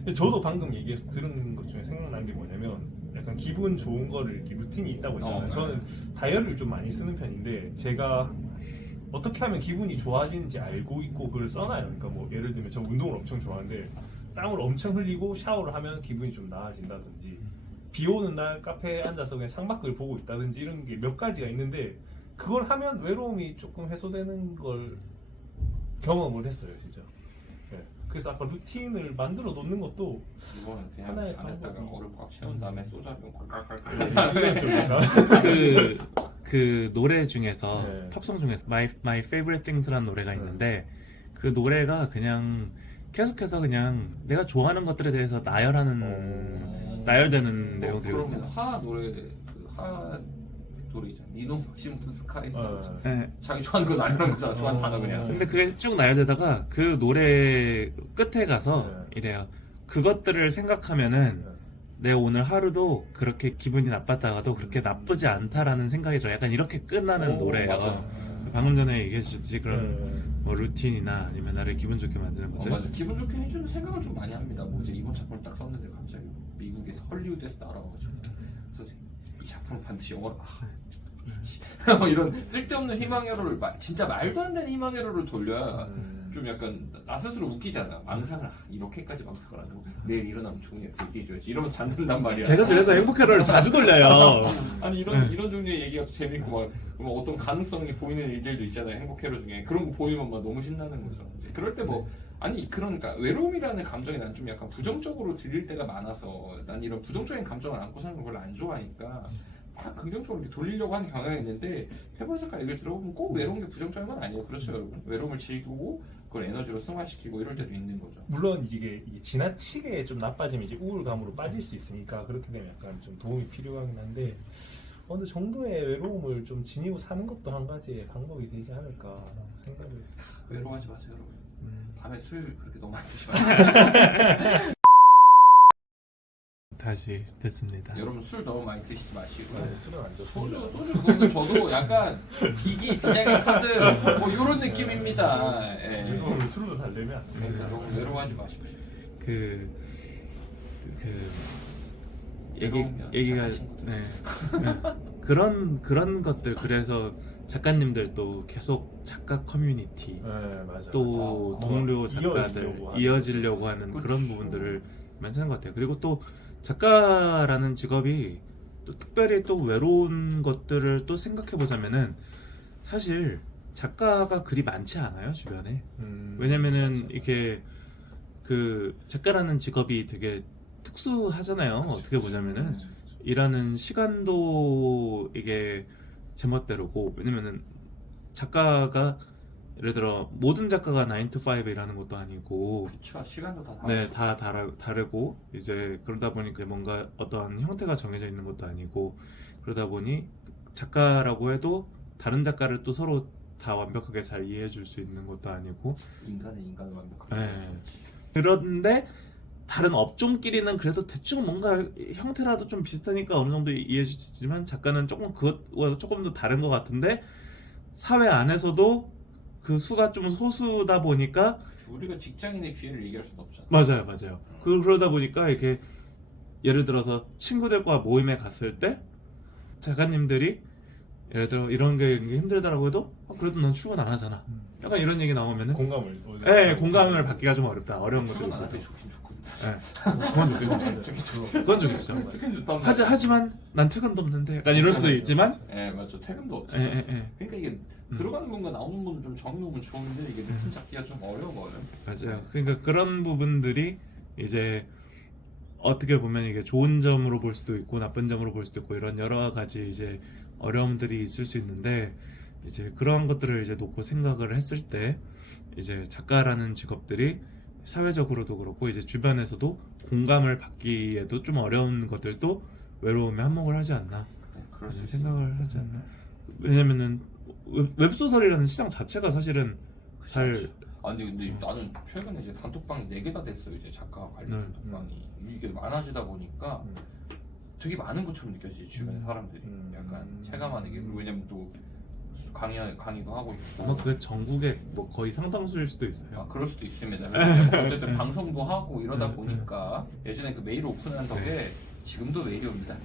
근데 저도 방금 얘기해서 들은 것 중에 생각난 게 뭐냐면 약간 기분 좋은 거를 이렇게 루틴이 있다고 했잖아요. 저는 다이어리를 좀 많이 쓰는 편인데 제가 어떻게 하면 기분이 좋아지는지 알고 있고 그걸 써놔요. 그러니까 뭐 예를 들면 저 운동을 엄청 좋아하는데 땀을 엄청 흘리고 샤워를 하면 기분이 좀 나아진다든지 비 오는 날 카페에 앉아서 그냥 창밖을 보고 있다든지 이런 게 몇 가지가 있는데 그걸 하면 외로움이 조금 해소되는 걸 경험을 했어요, 진짜. 네. 그래서 아까 루틴을 만들어 놓는 것도 이거는 그냥 하나의 잔에다가 방법이- 얼음 꽉 채운 다음에 소주 한병 꽉꽉꽉 이건 좀 약간 그 노래 중에서 네. 팝송 중에서 My Favorite Things라는 노래가 있는데 그 노래가 그냥 계속해서 그냥 내가 좋아하는 것들에 대해서 나열되는 내용들이거든요. 그러면 하 노래 있잖아. 니노 막시무스 스카이스. 네. 자기 좋아하는 거 나열한 거잖아. 좋아하는 단어 그냥. 근데 그게 쭉 나열되다가 그 노래 끝에 가서 이래요. 그것들을 생각하면은 내 오늘 하루도 그렇게 기분이 나빴다가도 그렇게 나쁘지 않다라는 생각이 들어요. 약간 이렇게 끝나는 노래예요. 맞아. 방금 전에 얘기해주셨지 그런 뭐 루틴이나 아니면 나를 기분 좋게 만드는 것들. 맞아. 기분 좋게 해주는 생각을 좀 많이 합니다. 뭐 이제 이번 작품을 딱 썼는데 갑자기 미국에서 헐리우드에서 날아와가지고 그래서 이 작품을 반드시 영어로 뭐 이런 쓸데없는 희망회로를 진짜 말도 안 되는 희망회로를 돌려야 좀 약간 나 스스로 웃기잖아. 망상을 이렇게까지 망상을 안 하고 내일 일어나면 좋은 일 얘기해줘야지 이러면서 잠든단 말이야. 제가 그래서 행복회로를 자주 돌려요. 아니 이런 종류의 얘기가 또 재밌고 막 어떤 가능성이 보이는 일들도 있잖아요. 행복회로 중에 그런 거 보이면 막 너무 신나는 거죠. 이제 그럴 때 뭐 아니 그러니까 외로움이라는 감정이 난 좀 약간 부정적으로 들릴 때가 많아서 난 이런 부정적인 감정을 안고 사는 걸 별로 안 좋아하니까 다 긍정적으로 이렇게 돌리려고 하는 경향이 있는데 페퍼 작가 얘기를 들어보면 꼭 외로운 게 부정적인 건 아니에요. 그렇죠 여러분. 외로움을 즐기고 그걸 에너지로 승화시키고 이럴 때도 있는 거죠. 물론 이게 지나치게 좀 나빠지면 이제 우울감으로 빠질 수 있으니까 그렇게 되면 약간 좀 도움이 필요하긴 한데 어느 정도의 외로움을 좀 지니고 사는 것도 한 가지의 방법이 되지 않을까 생각을. 외로워하지 마세요 여러분. 밤에 술 그렇게 너무 안 드시면 안 돼요. 다시 됐습니다. 여러분 술 너무 많이 드시지 마시고 술은 안 좋습니다. 소주 그거는 저도 약간 비장의 카드 뭐 이런 느낌입니다. 예. 외로움을 술로 달래면 안 돼요. 그러니까 너무 외로워하지 마십시오. 그 외로우면 얘기가 작가 친구들. 네. 그런 것들 그래서 작가님들도 계속 작가 커뮤니티 네, 맞아. 또 맞아. 동료 작가들 이어지려고 하는 그쵸. 그런 부분들을 많이 하는 것 같아요. 그리고 또 작가라는 직업이 또 특별히 또 외로운 것들을 또 생각해 보자면은 사실 작가가 그리 많지 않아요 주변에. 왜냐면은 이게 그 작가라는 직업이 되게 특수하잖아요. 어떻게 보자면은 일하는 시간도 이게 제멋대로고 왜냐면은 작가가 예를 들어 모든 작가가 9 to 5 일하는 것도 아니고 그렇죠. 시간도 다 네, 다 다르고 이제 그러다 보니까 뭔가 어떤 형태가 정해져 있는 것도 아니고 그러다 보니 작가라고 해도 다른 작가를 또 서로 다 완벽하게 잘 이해해 줄 수 있는 것도 아니고 인간을 완벽하게 네. 이해할 수 없지. 그런데 다른 업종끼리는 그래도 대충 뭔가 형태라도 좀 비슷하니까 어느 정도 이해해 주지만 작가는 조금 그것과 조금 더 다른 것 같은데 사회 안에서도 그 수가 좀 소수다 보니까 우리가 직장인의 비애를 얘기할 수는 없잖아. 맞아요. 그러다 보니까 이렇게 예를 들어서 친구들과 모임에 갔을 때 작가님들이 예를 들어 이런 게 힘들다라고 해도 그래도 난 출근 안 하잖아. 약간 이런 얘기 나오면은 공감을. 네, 공감을 받기가 좀 어려운 것도 출근 안 있어요. 하되 좋긴 좋거든. 그건 좀 있죠. 퇴근 좋다는 하지만 난 퇴근도 없는데 약간 이럴 수도 있지만 예, 맞죠. 퇴근도 없지. 예, 사실. 예, 예. 그러니까 이게 들어가는 분과 나오는 분을 좀 정해놓으면 좋은데 이게 루틴 잡기가 좀 어려워요. 맞아요. 그러니까 그런 부분들이 이제 어떻게 보면 이게 좋은 점으로 볼 수도 있고 나쁜 점으로 볼 수도 있고 이런 여러 가지 이제 어려움들이 있을 수 있는데 이제 그러한 것들을 이제 놓고 생각을 했을 때 이제 작가라는 직업들이 사회적으로도 그렇고 이제 주변에서도 공감을 받기에도 좀 어려운 것들도 외로움에 한몫을 하지 않나 네, 그럴 수 그런 있어요. 생각을 하지 않나. 왜냐면은 웹소설이라는 시장 자체가 사실은 잘 아니 근데 나는 최근에 이제 단톡방이 4개나 됐어요. 이제 작가 관련 네. 단톡방이 이게 많아지다 보니까 되게 많은 것처럼 느껴지지 주변의 사람들이 약간 체감하는 게. 왜냐면 또 강의도 하고 있고. 아마 그게 전국의 뭐 거의 상당수일 수도 있어요. 아, 그럴 수도 있습니다. 어쨌든 방송도 하고 이러다 보니까 예전에 그 메일 오픈한 덕에 지금도 메일이 옵니다.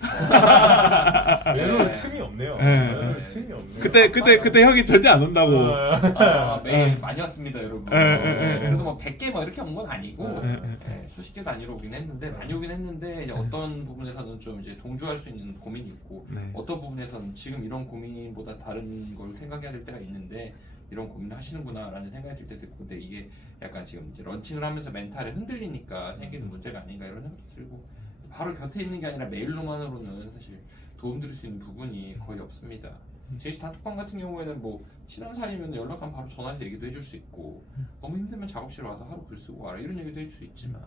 외로울 네. 틈이 없네요. 네. 외로울 틈이 없네요. 그때 형이 절대 안 온다고. 아, 메일 많이 왔습니다, 여러분. 네. 그래도 뭐 100개 뭐 이렇게 온 건 아니고 네. 수십 개도 안 오긴 했는데 많이 오긴 했는데 이제 어떤 부분에서는 좀 이제 동조할 수 있는 고민이 있고 네. 어떤 부분에서는 지금 이런 고민보다 다른 걸 생각해야 될 때가 있는데 이런 고민을 하시는구나라는 생각이 들 때도 있고 근데 이게 약간 지금 이제 런칭을 하면서 멘탈이 흔들리니까 생기는 문제가 아닌가 이런 생각도 들고 바로 곁에 있는 게 아니라 메일로만으로는 사실 도움드릴 수 있는 부분이 거의 없습니다. 제시 단톡방 같은 경우에는 뭐 친한 사이면 연락하면 바로 전화해서 얘기도 해줄 수 있고 너무 힘들면 작업실 와서 하루 글 쓰고 와라 이런 얘기도 해줄 수 있지만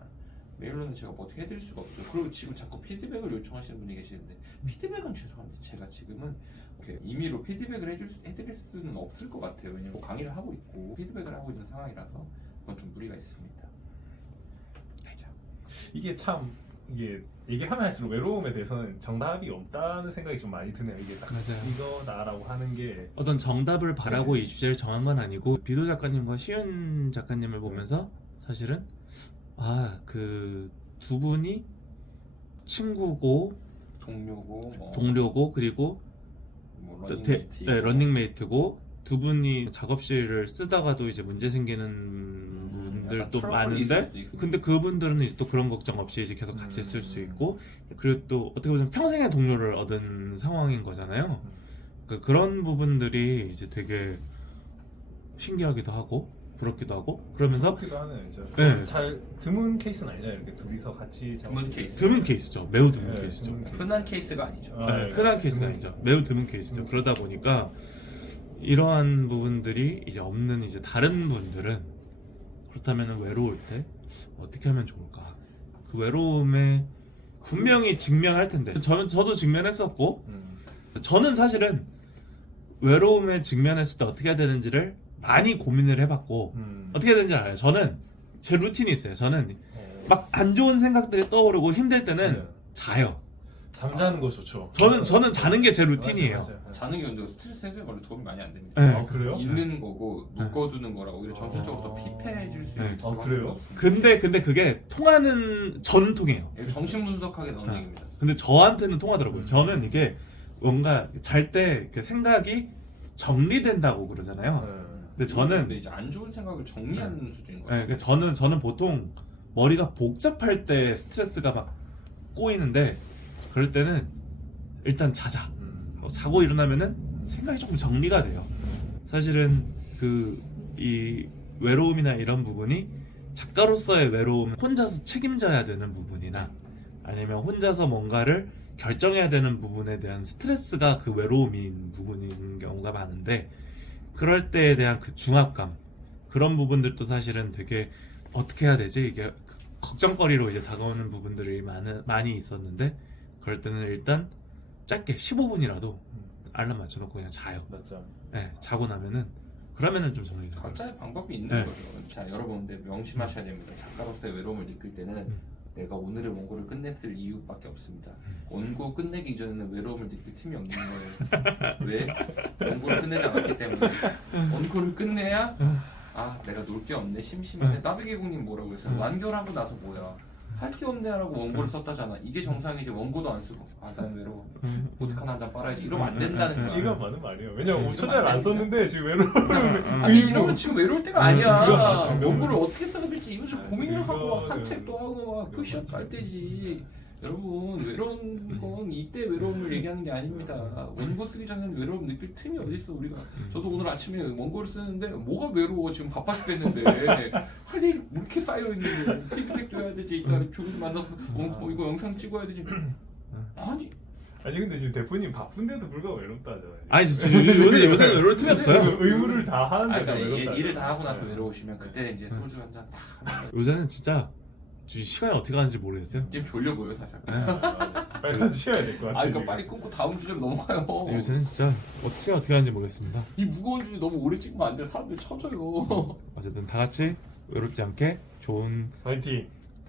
메일로는 제가 뭐 어떻게 해드릴 수가 없죠. 그리고 지금 자꾸 피드백을 요청하시는 분이 계시는데 피드백은 죄송합니다. 제가 지금은 이렇게 임의로 피드백을 해드릴 수는 없을 것 같아요. 왜냐면 강의를 하고 있고 피드백을 하고 있는 상황이라서 그건 좀 무리가 있습니다. 이게 참 이게 얘기하면 할수록 외로움에 대해서는 정답이 없다는 생각이 좀 많이 드네요. 이게 딱 맞아요. 이거다라고 하는 게 어떤 정답을 바라고 네. 이 주제를 정한 건 아니고 비도 작가님과 시윤 작가님을 보면서 사실은 그 두 분이 친구고 동료고 그리고 뭐 런닝메이트고 두 분이 작업실을 쓰다가도 이제 문제 생기는 분들도 많은데 근데 그분들은 이제 또 그런 걱정 없이 이제 계속 같이 쓸 수 있고 그리고 또 어떻게 보면 평생의 동료를 얻은 상황인 거잖아요. 그런 부분들이 이제 되게 신기하기도 하고 부럽기도 하고 그러면서 그렇기도 하네요. 이제 네. 잘 드문 케이스는 아니잖아요. 이렇게 둘이서 같이 드문 케이스. 드문 케이스죠. 매우 드문 네, 케이스죠. 드문 케이스. 흔한 케이스가 아니죠. 네, 흔한 케이스가 아니죠. 매우 드문 케이스죠. 그러다 보니까 이러한 부분들이 이제 없는 이제 다른 분들은 그렇다면 외로울 때 어떻게 하면 좋을까? 그 외로움에 분명히 직면할 텐데 저도 직면했었고 저는 사실은 외로움에 직면했을 때 어떻게 해야 되는지를 많이 고민을 해봤고 어떻게 해야 되는지 알아요. 저는 제 루틴이 있어요. 저는 막 안 좋은 생각들이 떠오르고 힘들 때는 네. 자요. 잠자는 거 좋죠. 저는 자는 게 제 루틴이에요. 맞아요. 자는 게 근데 스트레스 해소에 원래 도움이 많이 안 됩니다. 네. 아, 그래요? 있는 거고 묶어두는 거라고 오히려 정신적으로 더 피폐해질 수 있는 네. 수가 그래요? 없습니다. 근데 그게 저는 통해요. 이거 정신 분석하게 나오는 얘기입니다. 근데 저한테는 통하더라고요. 저는 이게 뭔가 잘 때 생각이 정리된다고 그러잖아요. 근데 근데 이제 안 좋은 생각을 정리하는 수준인 거예요. 네, 저는 보통 머리가 복잡할 때 스트레스가 막 꼬이는데 그럴 때는 일단 자자. 자고 일어나면은 생각이 조금 정리가 돼요. 사실은 이 외로움이나 이런 부분이 작가로서의 외로움, 혼자서 책임져야 되는 부분이나 아니면 혼자서 뭔가를 결정해야 되는 부분에 대한 스트레스가 그 외로움인 부분인 경우가 많은데 그럴 때에 대한 그 중압감 그런 부분들도 사실은 되게 어떻게 해야 되지? 이게 걱정거리로 이제 다가오는 부분들이 많이 있었는데 그럴 때는 일단 짧게 15분이라도 알람 맞춰놓고 그냥 자요. 맞죠. 네, 자고 나면은 그러면은 좀 정리돼요. 각자의 방법이 있는 네. 거죠. 자, 여러분들 명심하셔야 됩니다. 작가로서의 외로움을 느낄 때는 내가 오늘의 원고를 끝냈을 이유밖에 없습니다. 원고 끝내기 이전에는 외로움을 느낄 틈이 없는 거예요. 왜? 원고를 끝내지 않았기 때문에. 원고를 끝내야 내가 놀 게 없네, 심심해. 나비계곡님 뭐라고 했어요? 완결하고 나서 뭐야? 할 게 없네 라고 원고를 썼다잖아. 이게 정상이지. 원고도 안 쓰고 난 외로워. 보드카 한잔 빨아야지. 이러면 안 된다는 거야. 이거 맞는 말이에요. 왜냐면 네, 5초짜리 안 썼는데 지금 외로움. 아니 이러면 지금 외로울 때가 아니야. 그거 맞아. 원고를 어떻게 써야 될지 이거 좀 고민을 이거, 하고 막 산책도 하고 막 이거 푸시업 맞아. 갈 때지. 여러분 외로운 건 이때 외로움을 얘기하는 게 아닙니다. 원고 쓰기 전에는 외로움 느낄 틈이 어딨어 우리가. 저도 오늘 아침에 원고를 쓰는데 뭐가 외로워 지금 바빠 죽겠는데 할 일이 뭐 이렇게 쌓여 있는데 피드백도 해야 되지 이따 조금 만나서 이거 영상 찍어야 되지. 아니 근데 지금 대표님 바쁜데도 불구하고 외롭다 하잖아요. 아니 진짜 요새는 외로울 틈이 없어요. 의무를 다 하는데 그러니까 외롭다. 일을 다 하고 나서 외로우시면 그때 이제 소주 한 잔 딱. 요새는 진짜 시간이 어떻게 가는지 모르겠어요. 지금 졸려 보여 사실. 빨리 가서 쉬어야 될 것 같아요. 그러니까 빨리 끊고 다음 주제로 넘어가요. 요새는 진짜 어떻게 하는지 모르겠습니다. 이 무거운 주제 너무 오래 찍으면 안 돼. 사람들이 쳐져요. 어쨌든 다 같이 외롭지 않게 좋은 파이팅.